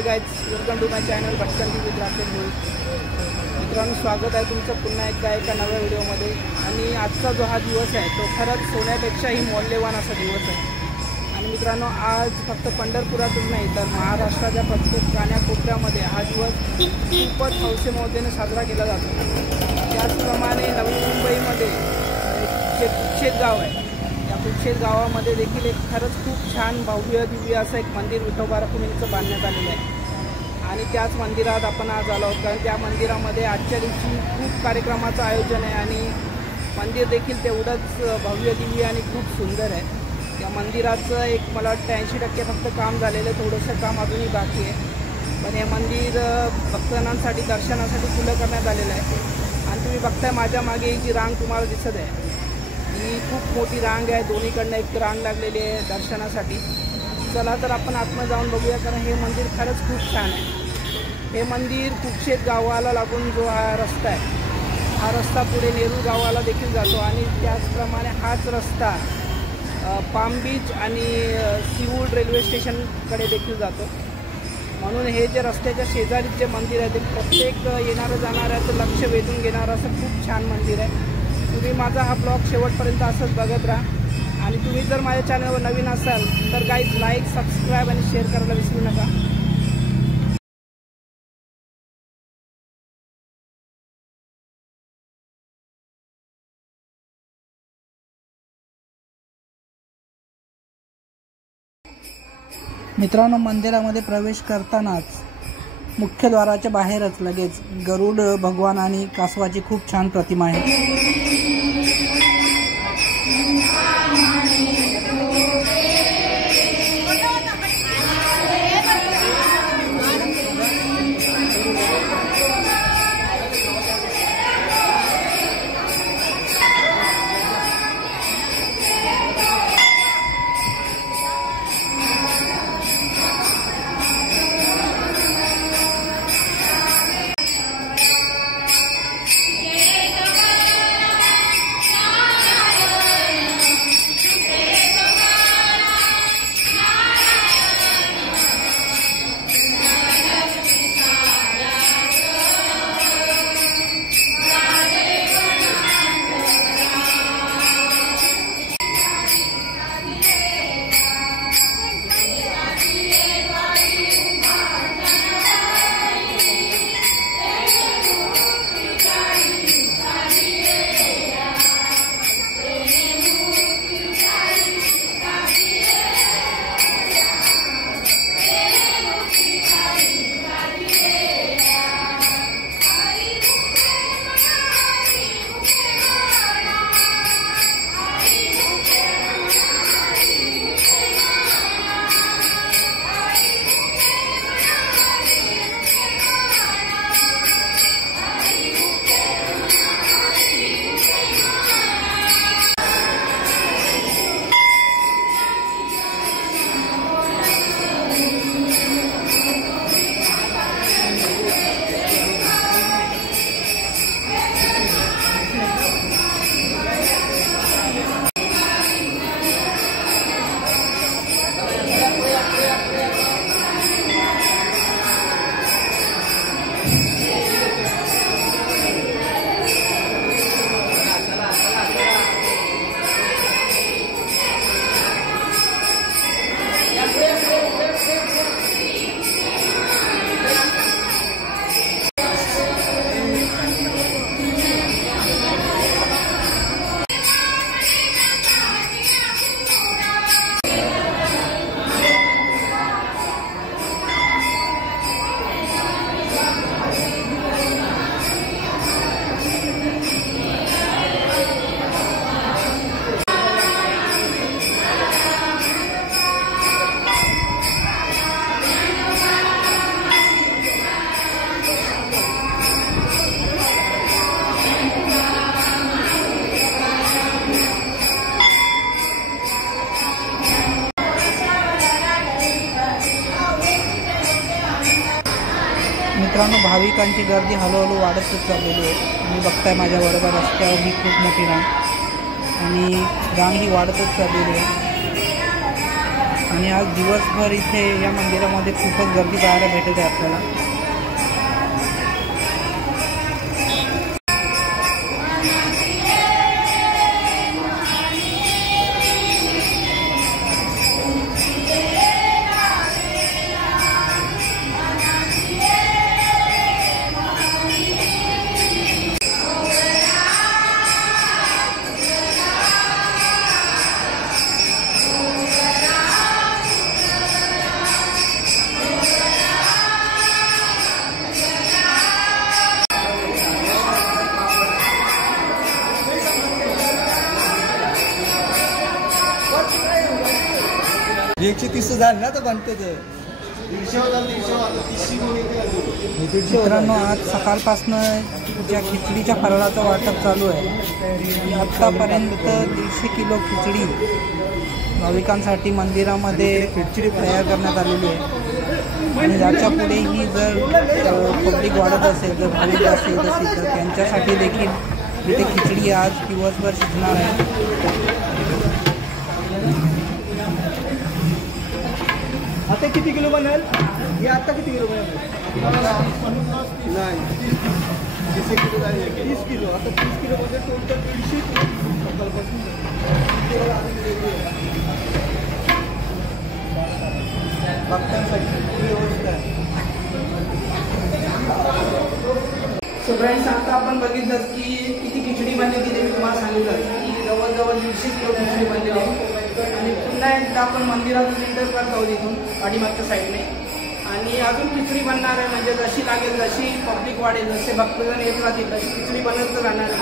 High guys, welcome to my channel Bhatkanti with Rakesh Bhoi. मित्रांनो, स्वागत आहे तुमचं पुन्हा एकदा एका नव्या व्हिडिओमध्ये. आणि आजचा जो हा दिवस आहे तो खरंच सोन्यापेक्षाही मौल्यवान असा दिवस आहे. आणि मित्रांनो, आज फक्त पंढरपुरातच नाही तर महाराष्ट्राच्या प्रत्येक कानाकोपऱ्यामध्ये हा दिवस खूपच हौसेमौजेने साजरा केला जातो. त्याचप्रमाणे नवी मुंबईमध्ये कुक्षेत गाव आहे. या कुक्षेत गावामध्ये देखील एक खरंच खूप छान भव्य दिव्य असं एक मंदिर विठोबा रखुमाईचं बांधण्यात आलेलं आहे. आणि त्याच मंदिरात आपण आज आलो आहोत, कारण त्या मंदिरामध्ये आजच्या दिवशी खूप कार्यक्रमाचं आयोजन आहे आणि मंदिर देखील तेवढंच भव्य दिव्य आणि खूप सुंदर आहे. या मंदिराचं एक मला वाटतं 80% फक्त काम झालेलं आहे, थोडंसं काम अजूनही बाकी आहे. पण हे मंदिर भक्तांसाठी दर्शनासाठी खुलं करण्यात आलेलं आहे. आणि तुम्ही बघताय माझ्या मागे ही जी रांग तुम्हाला दिसत आहे ही खूप मोठी रांग आहे. दोन्हीकडनं एक रांग लागलेली आहे दर्शनासाठी. चला तर आपण आतमध्ये जाऊन बघूया, कारण हे मंदिर खरंच खूप छान आहे. हे मंदिर कुक्षेत गावाला लागून जो हा रस्ता आहे, हा रस्ता पुढे नेरूळ गावाला देखील जातो. आणि त्याचप्रमाणे हाच रस्ता पाम बीच आणि सीवूड रेल्वे स्टेशनकडे देखील जातो. म्हणून हे जे रस्त्याच्या शेजारीच जे मंदिर आहे ते प्रत्येक येणारं जाणाऱ्याचं लक्ष वेधून घेणारं असं खूप छान मंदिर आहे. तुम्ही माझा हा ब्लॉग शेवटपर्यंत असंच बघत राहा. आणि तुम्ही जर माझ्या चॅनलवर नवीन असाल तर गाईज लाईक, सबस्क्राईब आणि शेअर करायला विसरू नका. मित्रांनो, मंदिरामध्ये प्रवेश करतानाच मुख्यद्वाराच्या बाहेरच लगेच गरुड भगवान आणि कासवाची खूप छान प्रतिमा आहे. मित्रांनो, भाविकांची गर्दी हळूहळू वाढतच चाललेली आहे. तुम्ही बघताय माझ्याबरोबर रस्त्यावर ही खूप मोठी रांग आणि रांग ही वाढतच चाललेली आहे. आणि आज दिवसभर इथे या मंदिरामध्ये खूपच गर्दी पाहायला भेटत आहे आपल्याला. एकशे 30 झालं ना तर बनते ते. मित्रांनो, आज सकाळपासनं ज्या खिचडीच्या फराळाचं वाटप चालू आहे, आत्तापर्यंत 150 किलो खिचडी भाविकांसाठी मंदिरामध्ये तयार करण्यात आलेली आहे. आणि याच्या पुढेही जर पब्लिक वाढत असेल, जर भाविक जास्त येत असेल तर त्यांच्यासाठी देखील इथे खिचडी आज दिवसभर शिजणार आहे. आता किती किलो बनेल? हे आता किती किलो बनेल? नाही 30 किलो झाले. 30 किलो. आता 30 किलो मध्ये टोटल 150 सो फ्रेंड्स, आता आपण बघितलं की किती खिचडी बनली ती मी तुम्हाला सांगितलं की जवळजवळ 150 किलो खिचडी बनलेली आहे. आणि पुन्हा एकदा आपण मंदिरातून एंटर करत आहोत इथून पाठीमागच्या साईडने. आणि अजून खिचडी बनणार आहे, म्हणजे जशी लागेल जशी पब्लिक वाढेल, जसे भक्तजण येत राहतील तशी खिचडी बनत राहणार आहे.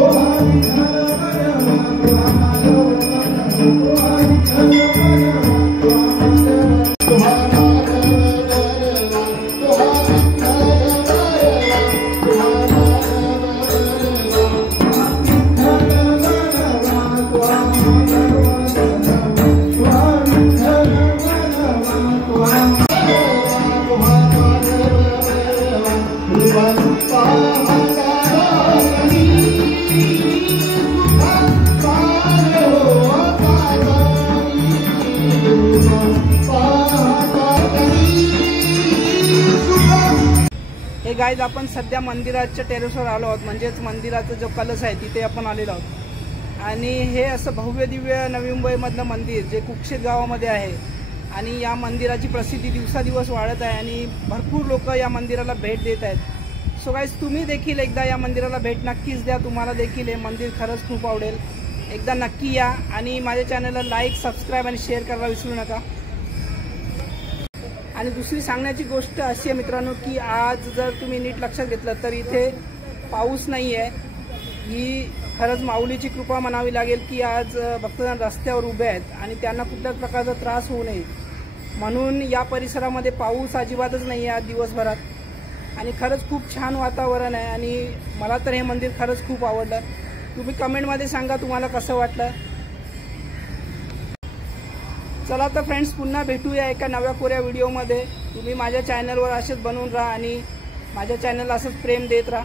Oh गाईज आपण सध्या मंदिराच्या टेरेसवर आलो आहोत, म्हणजेच मंदिराचा जो कलश आहे तिथे आपण आलेलो आहोत. आणि हे असं भव्य दिव्य नवी मुंबईमधलं मंदिर जे कुक्षेत गावामध्ये आहे आणि या मंदिराची प्रसिद्धी दिवसादिवस वाढत आहे आणि भरपूर लोक या मंदिराला भेट देत आहेत. सो गाईज तुम्ही देखील एकदा या मंदिराला भेट नक्कीच द्या. तुम्हाला देखील हे मंदिर खरंच खूप आवडेल. एकदा नक्की या आणि माझ्या चॅनलला लाईक, सबस्क्राईब आणि शेअर करायला विसरू नका. आणि दुसरी सांगण्याची गोष्ट अशी आहे मित्रांनो की आज जर तुम्ही नीट लक्षात घेतलं तर इथे पाऊस नाही आहे. ही खरंच माऊलीची कृपा म्हणावी लागेल की आज भक्तजण रस्त्यावर उभे आहेत आणि त्यांना कुठल्याच प्रकारचा त्रास होऊ नये म्हणून या परिसरामध्ये पाऊस अजिबातच नाही आहे आज दिवसभरात. आणि खरंच खूप छान वातावरण आहे आणि मला तर हे मंदिर खरंच खूप आवडलं. तुम्ही कमेंटमध्ये सांगा तुम्हाला कसं वाटलं. चला तर फ्रेंड्स, पुन्हा भेटूया एका नव्या कोऱ्या व्हिडिओमध्ये. तुम्ही माझ्या चॅनलवर असेच बनवून राहा आणि माझ्या चॅनलला असंच प्रेम देत राहा.